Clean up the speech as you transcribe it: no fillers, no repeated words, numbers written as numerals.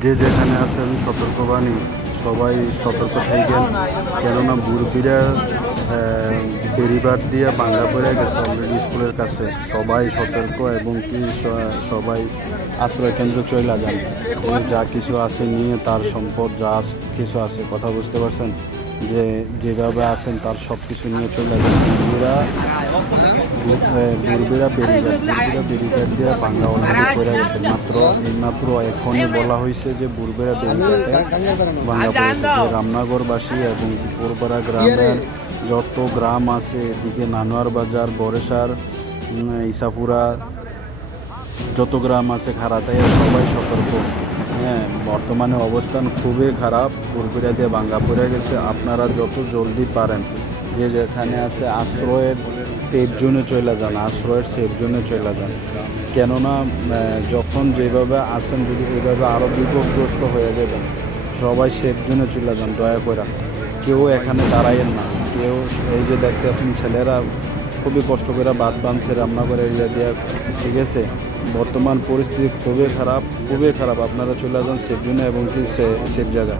যে যেখানে আছেন সতর্কবাণী, সবাই সতর্ক থাকবেন। কেননা বুড়বিরা বেরিবাদ দিয়ে ভাঙ্গা পড়ে গেছে অলরেডি স্কুলের কাছে। সবাই সতর্ক এবং কি সবাই আশ্রয় কেন্দ্র চলে যান। যা কিছু আছে নিয়ে তার সম্পদ যা কিছু আছে, কথা বুঝতে পারছেন, যে যেভাবে আছেন তার সব কিছু নিয়ে চলে যান। বুড়বিরা বেরিবাদ দিয়ে ভাঙ্গা অলরেডি পড়ে গেছে। মাত্র এখনই বলা হয়েছে যে বুড়বিরা বেরিবাদে ভাঙ্গা পড়েছে। যে রামনগরবাসী এবং পুরপাড়া গ্রামের যত গ্রাম আছে, এদিকে নানোয়ার বাজার, বরেসার, ইসাপুরা, যত গ্রাম আছে খারাতাইয়া, সবাই সতর্ক। হ্যাঁ, বর্তমানে অবস্থান খুবই খারাপ, বুড়বিরা দিয়ে ভাঙ্গা পড়ে গেছে। আপনারা যত জলদি পারেন যে যেখানে আছে আশ্রয়ের সেফ জোনে চলে যান, আশ্রয়ের সেফ জোনে চলে যান। কেননা যখন যেভাবে আসেন যদি এইভাবে আরও বিপদগ্রস্ত হয়ে যাবেন। সবাই সেফ জোনে চলে যান দয়া করে। কেউ এখানে দাঁড়াইয়েন না। কেউ এই যে দেখতে আসেন ছেলেরা খুবই কষ্ট করে বাদ বাঁধছে রামনগর এরিয়া দিয়ে, ঠিক আছে। বর্তমান পরিস্থিতি খুবই খারাপ। আপনারা চলে যান সেফ জোনে এবং কি সেফ জায়গা।